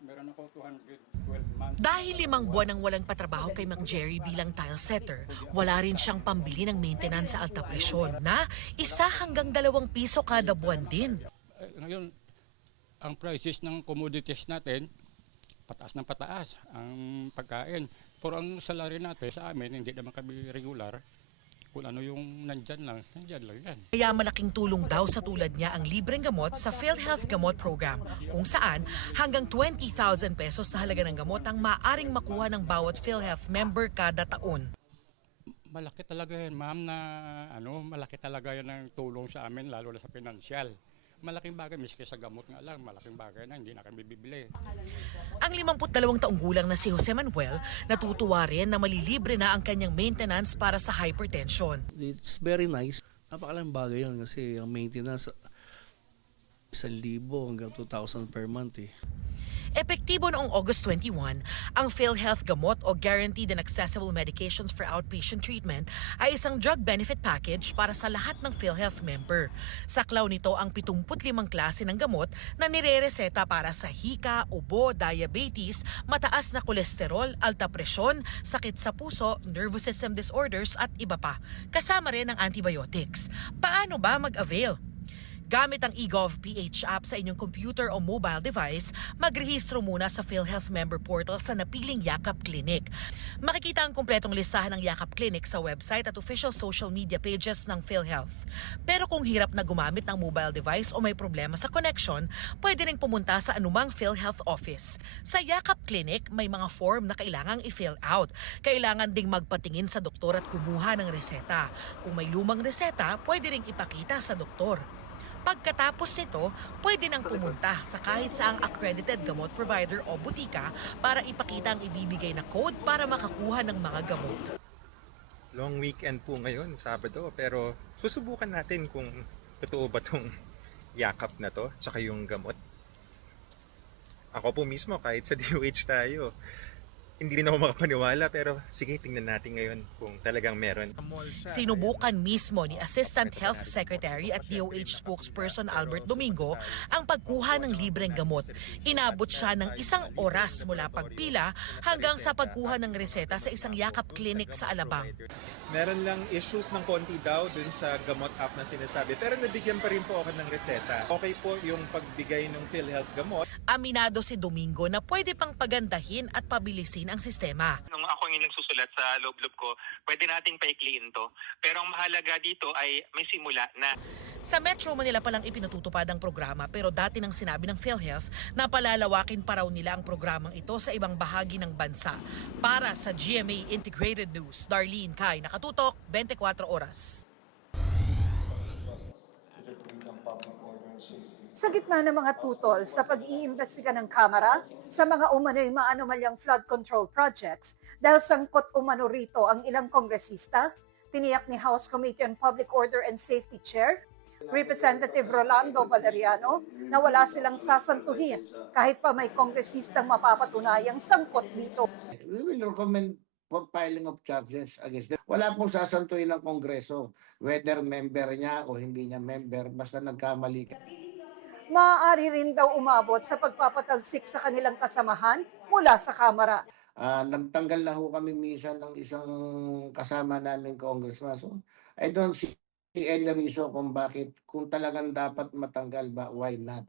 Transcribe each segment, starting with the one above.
Meron ako 212 months. Dahil 5 buwan ang walang patrabaho kay Mang Jerry bilang tile setter, wala rin siyang pambili ng maintenance sa alta presyon na 1 hanggang 2 piso kada buwan din. Ngayon, ang prices ng commodities natin, pataas ng pataas ang pagkain. Pero ang salary natin sa amin, hindi naman kami regular. Kung ano yung nandyan lang yan. Kaya malaking tulong daw sa tulad niya ang libreng gamot sa PhilHealth Gamot Program, kung saan hanggang 20,000 pesos sa halaga ng gamot ang maaring makuha ng bawat PhilHealth member kada taon. Malaki talaga yan, ma'am, na malaki talaga yan ang tulong sa amin, lalo na sa pinansyal. Malaking bagay, miski sa gamot nga lang, malaking bagay na hindi na kami bibili. Ang 52 taong gulang na si Jose Manuel, natutuwa rin na malilibre na ang kanyang maintenance para sa hypertension. It's very nice. Napakalaking bagay yun kasi ang maintenance 1,000 hanggang 2,000 per month eh. Epektibo noong August 21, ang PhilHealth Gamot o Guaranteed and Accessible Medications for Outpatient Treatment ay isang drug benefit package para sa lahat ng PhilHealth member. Saklaw nito ang 75 klase ng gamot na nirereseta para sa hika, ubo, diabetes, mataas na kolesterol, alta presyon, sakit sa puso, nervous system disorders at iba pa. Kasama rin ang antibiotics. Paano ba mag-avail? Gamit ang eGov.ph app sa inyong computer o mobile device, magrehistro muna sa PhilHealth member portal sa napiling Yakap Clinic. Makikita ang kumpletong listahan ng Yakap Clinic sa website at official social media pages ng PhilHealth. Pero kung hirap na gumamit ng mobile device o may problema sa connection, pwede ring pumunta sa anumang PhilHealth office. Sa Yakap Clinic, may mga form na kailangang i-fill out. Kailangan ding magpatingin sa doktor at kumuha ng reseta. Kung may lumang reseta, pwede ring ipakita sa doktor. Pagkatapos nito, pwede nang pumunta sa kahit saang accredited gamot provider o butika para ipakita ang ibibigay na code para makakuha ng mga gamot. Long weekend po ngayon, Sabado, pero susubukan natin kung totoo ba itong yakap na to, tsaka yung gamot. Ako po mismo, kahit sa DOH tayo, hindi rin ako makapaniwala, pero sige, tingnan natin ngayon kung talagang meron. Sinubukan mismo ni Assistant Health Secretary at DOH spokesperson Albert Domingo ang pagkuha ng libreng gamot. Inabot siya ng 1 oras mula pagpila hanggang sa pagkuha ng reseta sa isang Yakap Clinic sa Alabang. Meron lang issues ng konti daw dun sa gamot app na sinasabi, pero nabigyan pa rin po ako ng reseta. Okay po yung pagbigay ng PhilHealth gamot. Aminado si Domingo na pwede pang pagandahin at pabilisin ang sistema. Nung ako yung nagsusulat sa loob-loob ko, pwede nating paikliin to. Pero ang mahalaga dito ay may simula na. Sa Metro Manila palang ipinatutupad ang programa pero dati nang sinabi ng PhilHealth na palalawakin pa raw nila ang programang ito sa ibang bahagi ng bansa. Para sa GMA Integrated News, Darlene Kai, nakatutok, 24 oras. Sa gitna ng mga tutol sa pag-iimbestiga ng Kamara sa mga umano'y maanomalyang flood control projects dahil sangkot umano rito ang ilang kongresista, tiniyak ni House Committee on Public Order and Safety Chair, Representative Rolando Valeriano, na wala silang sasantuhin kahit pa may kongresistang mapapatunayang sangkot dito. We will recommend for filing of charges against them. Wala pong sasantuhin ng Kongreso, whether member niya o hindi niya member, basta nagkamali ka. Maaari rin daw umabot sa pagpapatalsik sa kanilang kasamahan mula sa Kamara. Nagtanggal na ho kami minsan ng isang kasama namin congressman. So, I don't see any reason kung bakit, kung talagang dapat matanggal ba, why not?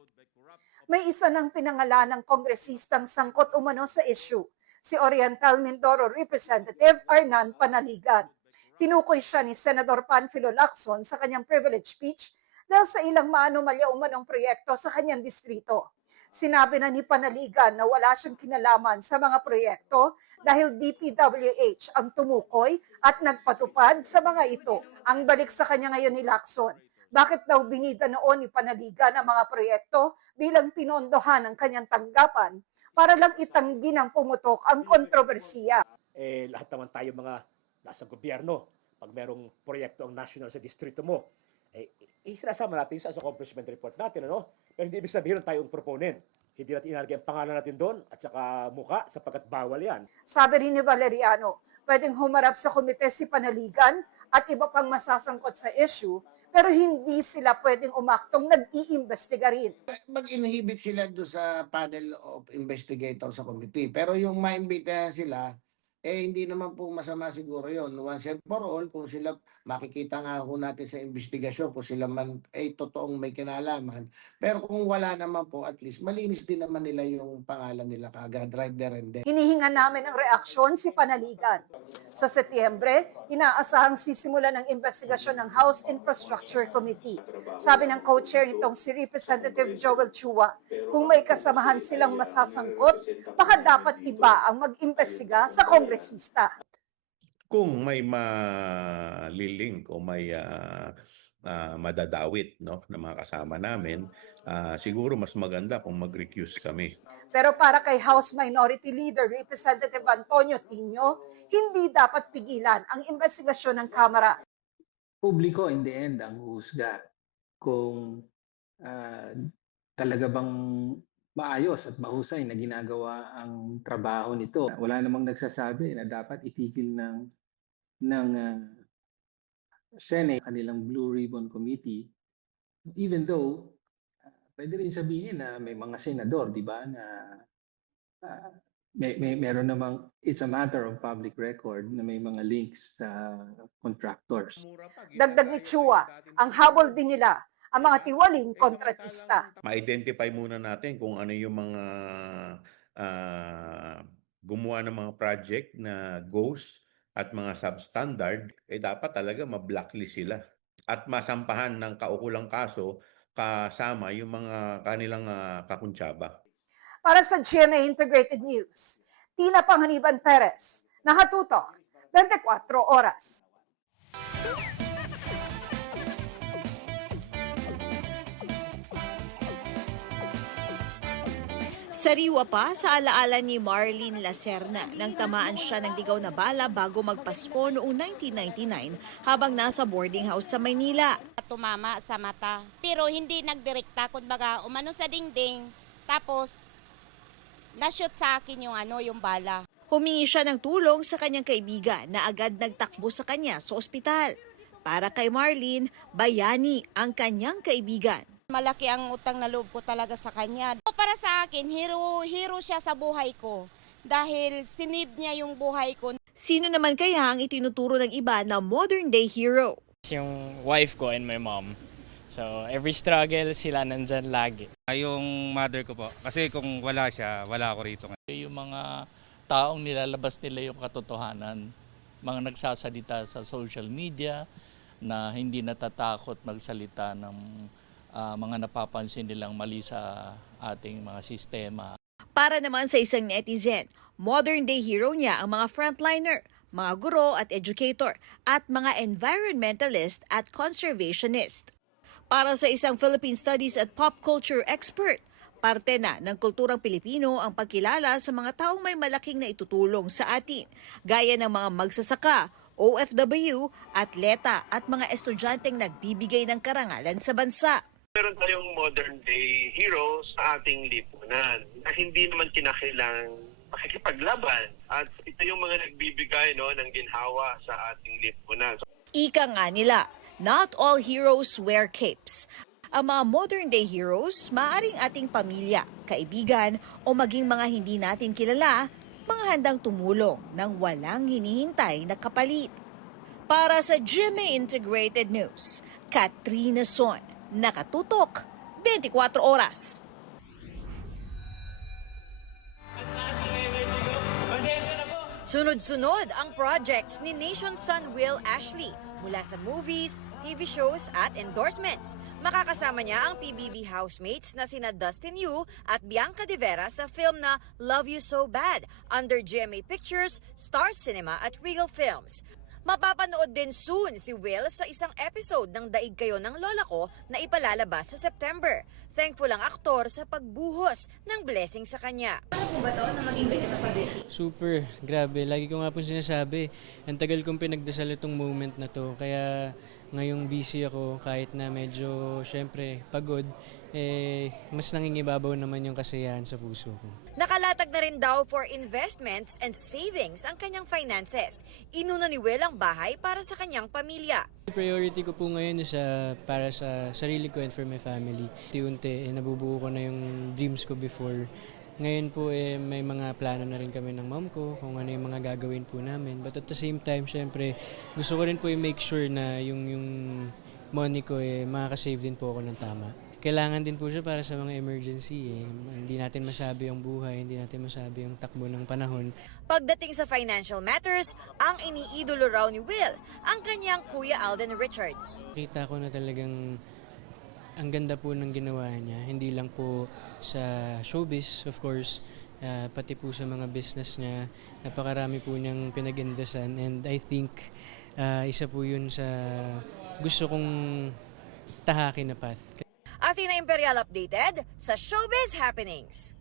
May isa ng pinangalan ng kongresistang sangkot umano sa issue, si Oriental Mindoro Representative Arnan Panaligan. Tinukoy siya ni Senador Panfilo Lacson sa kanyang privilege speech dahil sa ilang maanomalya umanong proyekto sa kanyang distrito. Sinabi na ni Panaligan na wala siyang kinalaman sa mga proyekto dahil DPWH ang tumukoy at nagpatupad sa mga ito. Ang balik sa kanya ngayon ni Lacson, bakit daw binida noon ni Panaligan ang mga proyekto bilang pinondohan ng kanyang tanggapan para lang itanggi ng pumutok ang kontrobersiya. Lahat naman tayo mga nasa gobyerno, pag merong proyekto ang national sa distrito mo, sinasama natin sa accomplishment report natin, ano? Pero hindi ibig sabihin tayong proponent. Hindi natin inalagay ang pangalan natin doon at saka muka sapagkat bawal yan. Sabi rin ni Valeriano, pwedeng humarap sa komite si Panaligan at iba pang masasangkot sa issue, pero hindi sila pwedeng umaktong nag-iimbestiga rin. Mag-inhibit sila doon sa panel of investigators sa committee. Pero yung maimbitahan sila, hindi naman po masama siguro yon. Once and for all, kung sila, makikita nga ho natin sa investigasyon kung sila man ay totoong may kinalaman. Pero kung wala naman po, at least malinis din naman nila yung pangalan nila kaagad, right there and then. Hinihinga namin ang reaksyon si Panaligan. Sa Setyembre, inaasahang sisimulan ng investigasyon ng House Infrastructure Committee. Sabi ng co-chair nitong si Representative Joel Chua, kung may kasamahan silang masasangkot, baka dapat iba ang mag-imbestiga sa kongresista. Kung may malilink o may madadawit, no, na mga kasama namin, siguro mas maganda kung mag-recuse kami. Pero para kay House Minority Leader Representative Antonio Tino, hindi dapat pigilan ang investigasyon ng Kamara. Publiko in the end ang huhusga kung talaga bang maayos at mahusay na ginagawa ang trabaho nito. Wala namang nagsasabi na dapat itigil ng Senate kanilang Blue Ribbon Committee, even though pwede rin sabihin na may mga senador, di ba, na meron namang, it's a matter of public record na may mga links sa contractors. Dagdag ni Chua, ang habol din nila ang mga tiwaling kontratista. Ma-identify muna natin kung ano yung mga gumawa ng mga project na ghost at mga substandard, dapat talaga ma-blacklist sila at masampahan ng kaukulang kaso kasama yung mga kanilang kakuntsaba. Para sa GMA Integrated News, Tina Panganiban Perez, nakatutok, 24 oras. Sariwa pa sa alaala ni Marlene Lacerna nang tamaan siya ng ligaw na bala bago magpasko noong 1999 habang nasa boarding house sa Maynila. Tumama sa mata pero hindi nagdirekta, kumbaga umano sa dingding, tapos na-shoot sa akin yung bala. Humingi siya ng tulong sa kanyang kaibigan na agad nagtakbo sa kanya sa ospital. Para kay Marlene, bayani ang kanyang kaibigan. Malaki ang utang na loob ko talaga sa kanya. Para sa akin, hero siya sa buhay ko dahil sinib niya yung buhay ko. Sino naman kaya ang itinuturo ng iba na modern day hero? Yung wife ko and my mom. So every struggle sila nandyan lagi. Yung mother ko po, kasi kung wala siya, wala ako rito. Yung mga taong nilalabas nila yung katotohanan, mga nagsasalita sa social media na hindi natatakot magsalita ng mga napapansin nilang mali sa ating mga sistema. Para naman sa isang netizen, modern day hero niya ang mga frontliner, mga guro at educator, at mga environmentalist at conservationist. Para sa isang Philippine Studies at Pop Culture expert, parte na ng kulturang Pilipino ang pagkilala sa mga taong may malaking naitutulong sa atin, gaya ng mga magsasaka, OFW, atleta at mga estudyanteng nagbibigay ng karangalan sa bansa. Meron tayong modern day hero sa ating lipunan na hindi naman kinakailangang makikipaglaban at ito yung mga nagbibigay ng ginhawa sa ating lipunan. Ika nga nila, not all heroes wear capes. Ang mga modern day heroes, maaaring ating pamilya, kaibigan o maging mga hindi natin kilala, mga handang tumulong nang walang hinihintay na kapalit. Para sa GMA Integrated News, Katrina Son, nakatutok, 24 oras. Sunod-sunod ang projects ni Nation's son Will Ashley mula sa movies, TV shows at endorsements. Makakasama niya ang PBB housemates na sina Dustin Yu at Bianca De Vera sa film na Love You So Bad under GMA Pictures, Star Cinema at Regal Films. Mapapanood din soon si Will sa isang episode ng Daig Kayo ng Lola Ko na ipalalabas sa September. Thankful ang aktor sa pagbuhos ng blessing sa kanya. Ano po ba ito na maging ganito pa din? Super, grabe. Lagi ko nga po sinasabi, ang tagal kong pinagdasal itong moment na to. Kaya ngayong busy ako, kahit na medyo, syempre, pagod, mas nangingibabaw naman yung kasiyahan sa puso ko. Nakalatag na rin daw for investments and savings ang kanyang finances. Inuna ni Will ang bahay para sa kanyang pamilya. Priority ko po ngayon is para sa sarili ko and for my family. Unti-unti, nabubuo ko na yung dreams ko before. Ngayon po may mga plano na rin kami ng mom ko kung ano yung mga gagawin po namin. But at the same time, syempre, gusto ko rin po i-make sure na yung money ko makakasave din po ako ng tama. Kailangan din po siya para sa mga emergency. Hindi natin masabi ang buhay, hindi natin masabi ang takbo ng panahon. Pagdating sa financial matters, ang iniidolo raw ni Will, ang kanyang Kuya Alden Richards. Kita ko na talagang ang ganda po ng ginawa niya. Hindi lang po sa showbiz, of course, pati po sa mga business niya. Napakarami po niyang pinag-investan and I think isa po yun sa gusto kong tahakin na path. Athena Imperial updated sa Showbiz Happenings.